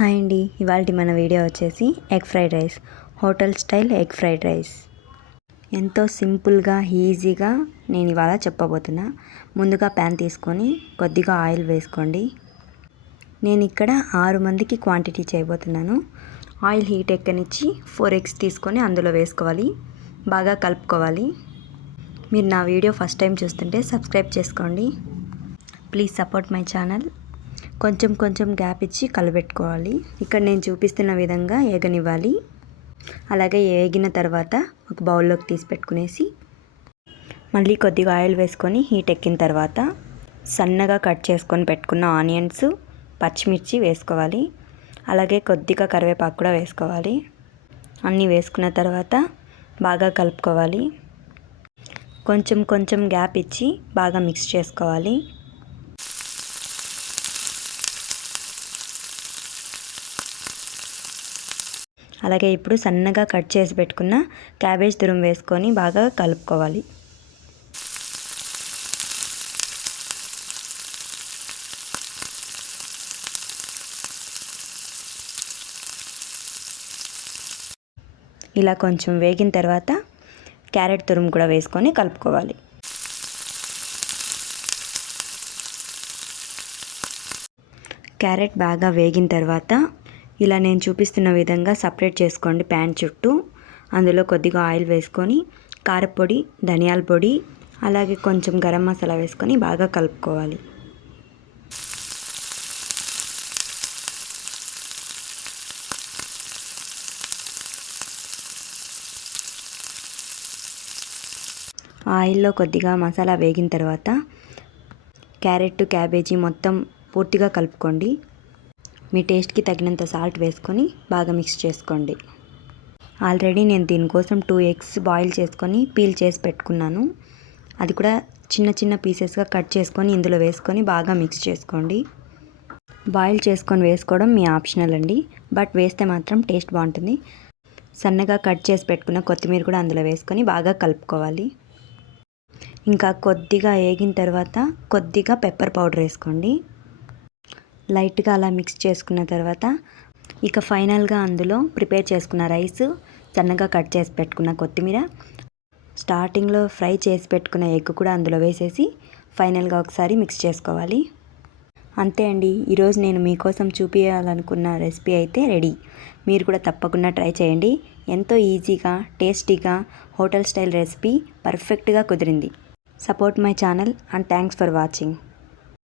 Hi అండి, ఇవాళ మన వీడియో వచ్చేసి egg fried rice, hotel style egg fried rice. ఎంతో సింపుల్గా ఈజీగా నేను ఇవాళ చెప్పబోతున్నా. ముందుగా ప్యాన్ తీసుకొని కొద్దిగా ఆయిల్ వేసుకోండి. నేను ఇక్కడ 6 మందికి క్వాంటిటీ చేయబోతున్నాను. ఆయిల్ హీట్ ఎక్కనిచ్చి 4 ఎగ్స్ తీసుకొని అందులో వేసుకోవాలి. బాగా కలుపుకోవాలి. మీరు నా వీడియో ఫస్ట్ టైం చూస్తుంటే సబ్స్క్రైబ్ చేసుకోండి. Please support my channel. కొంచెం గ్యాప్ ఇచ్చి కలబెట్టుకోవాలి. ఇక్కడ నేను చూపిస్తున్న విధంగా ఏగనివ్వాలి. అలాగే ఏగిన తర్వాత ఒక బౌల్లోకి తీసి పెట్టుకునేసి మళ్ళీ కొద్దిగా ఆయిల్ వేసుకొని హీట్ ఎక్కిన తర్వాత సన్నగా కట్ చేసుకొని పెట్టుకున్న ఆనియన్స్, పచ్చిమిర్చి వేసుకోవాలి. అలాగే కొద్దిగా కరివేపాకు కూడా వేసుకోవాలి. అన్నీ వేసుకున్న తర్వాత బాగా కలుపుకోవాలి. కొంచెం గ్యాప్ ఇచ్చి బాగా మిక్స్ చేసుకోవాలి. అలాగే ఇప్పుడు సన్నగా కట్ చేసి పెట్టుకున్న క్యాబేజ్ తురుము వేసుకొని బాగా కలుపుకోవాలి. ఇలా కొంచెం వేగిన తర్వాత క్యారెట్ తురుము కూడా వేసుకొని కలుపుకోవాలి. క్యారెట్ బాగా వేగిన తర్వాత ఇలా నేను చూపిస్తున్న విధంగా సపరేట్ చేసుకోండి. ప్యాన్ చుట్టూ అందులో కొద్దిగా ఆయిల్ వేసుకొని కారపొడి, ధనియాల పొడి, అలాగే కొంచెం గరం మసాలా వేసుకొని బాగా కలుపుకోవాలి. ఆయిల్లో కొద్దిగా మసాలా వేగిన తర్వాత క్యారెట్, క్యాబేజీ మొత్తం పూర్తిగా కలుపుకోండి. మీ టేస్ట్కి తగినంత సాల్ట్ వేసుకొని బాగా మిక్స్ చేసుకోండి. ఆల్రెడీ నేను దీనికోసం 2 ఎగ్స్ బాయిల్ చేసుకొని పీల్ చేసి పెట్టుకున్నాను. అది కూడా చిన్న పీసెస్గా కట్ చేసుకొని ఇందులో వేసుకొని బాగా మిక్స్ చేసుకోండి. బాయిల్ చేసుకొని వేసుకోవడం మీ ఆప్షనల్ అండి, బట్ వేస్తే మాత్రం టేస్ట్ బాగుంటుంది. సన్నగా కట్ చేసి పెట్టుకున్న కొత్తిమీర కూడా అందులో వేసుకొని బాగా కలుపుకోవాలి. ఇంకా కొద్దిగా వేగిన తర్వాత కొద్దిగా పెప్పర్ పౌడర్ వేసుకోండి. లైట్గా అలా మిక్స్ చేసుకున్న తర్వాత ఇక ఫైనల్గా అందులో ప్రిపేర్ చేసుకున్న రైస్, సన్నగా కట్ చేసి పెట్టుకున్న కొత్తిమీర, స్టార్టింగ్లో ఫ్రై చేసి పెట్టుకున్న ఎగ్ కూడా అందులో వేసేసి ఫైనల్గా ఒకసారి మిక్స్ చేసుకోవాలి. అంతే అండి, ఈరోజు నేను మీకోసం చూపించాలనుకున్న రెసిపీ అయితే రెడీ. మీరు కూడా తప్పకుండా ట్రై చేయండి. ఎంతో ఈజీగా, టేస్టీగా హోటల్ స్టైల్ రెసిపీ పర్ఫెక్ట్గా కుదిరింది. Support my channel and thanks for watching.